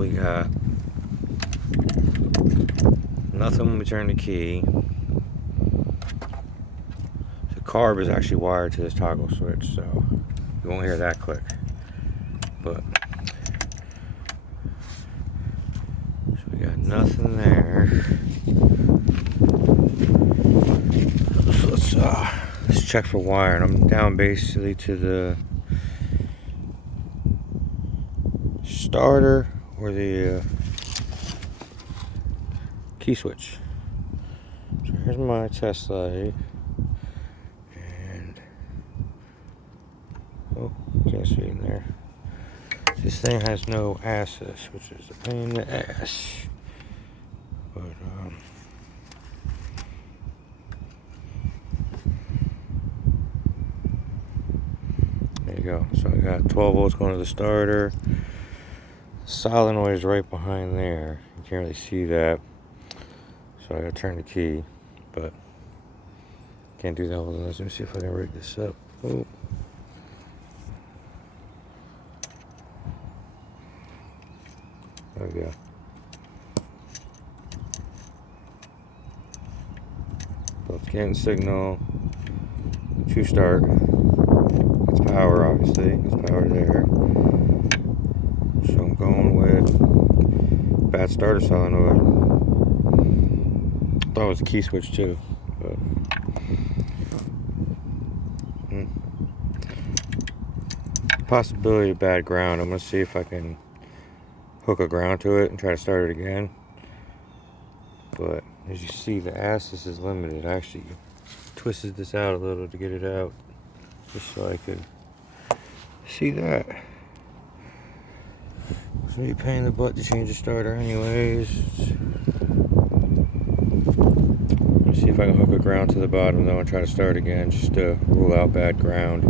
We got nothing when we turn the key. The carb is actually wired to this toggle switch, so you won't hear that click. But so we got nothing there. Let's check for wiring. I'm down basically to the starter or the key switch. So here's my test light, and oh, can't see in there. This thing has no asses, which is a pain in the ass. But there you go. So I got 12 volts going to the starter. Solenoid is right behind there. You can't really see that. So I gotta turn the key, but can't do that. Hold on, let me see if I can rig this up. Oh. There we go. Both getting signal to start. It's power, obviously. It's power there. So I'm going with bad starter solenoid. Thought it was a key switch too, but possibility of bad ground. I'm gonna see if I can hook a ground to it and try to start it again. But as you see, the axis is limited. I actually twisted this out a little to get it out, just so I could see that. It's gonna be a pain in the butt to change the starter anyways. Let's see if I can hook a ground to the bottom though and try to start again, just to rule out bad ground.